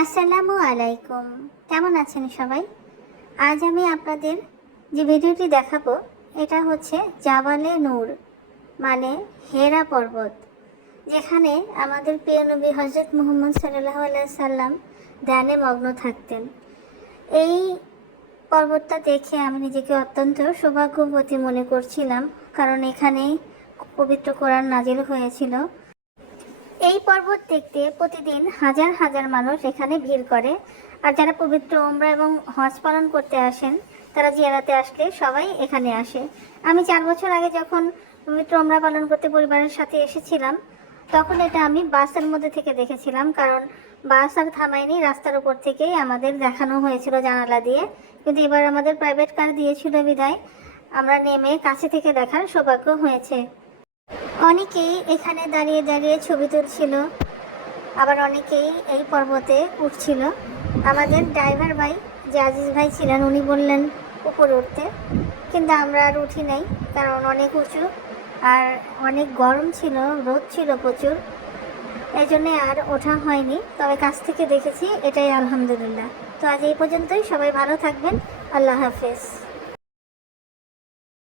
আসসালামু আলাইকুম। কেমন আছেন সবাই? আজ আমি আপনাদের যে ভিডিওটি দেখাবো, এটা হচ্ছে জাবালে নূর মানে হেরা পর্বত, যেখানে আমাদের প্রিয় নবী হজরত মুহম্মদ সাল্লাহ সাল্লাম ধ্যানে মগ্ন থাকতেন। এই পর্বতটা দেখে আমি নিজেকে অত্যন্ত সৌভাগ্যবতী মনে করছিলাম, কারণ এখানেই পবিত্র কোরআন নাজিল হয়েছিল। এই পর্বত দেখতে প্রতিদিন হাজার হাজার মানুষ এখানে ভিড় করে। আর যারা পবিত্র ওমরা এবং হজ পালন করতে আসেন, তারা জিয়ারাতে আসলে সবাই এখানে আসে। আমি চার বছর আগে যখন পবিত্র ওমরা পালন করতে পরিবারের সাথে এসেছিলাম, তখন এটা আমি বাসের মধ্যে থেকে দেখেছিলাম, কারণ বাস আর থামায়নি রাস্তার উপর থেকেই আমাদের দেখানো হয়েছিল জানালা দিয়ে। কিন্তু এবার আমাদের প্রাইভেট কার দিয়েছিল বিদায়। আমরা নেমে কাছে থেকে দেখার সৌভাগ্য হয়েছে। অনেকেই এখানে দাঁড়িয়ে দাঁড়িয়ে ছবি তুলছিল। আবার অনেকেই এই পর্বতে উঠছিল। আমাদের ড্রাইভার ভাই, যে আজিজ ভাই ছিলেন, উনি বললেন, উপরে উঠতে। কিন্তু আমরা আর উঠি নাই, কারণ অনেক উঁচু আর অনেক গরম ছিল, রোদ ছিল প্রচুর। এই জন্যে আর ওঠা হয়নি। তবে কাছ থেকে দেখেছি, এটাই আলহামদুলিল্লাহ। তো আজ এই পর্যন্তই। সবাই ভালো থাকবেন। আল্লাহ হাফেজ।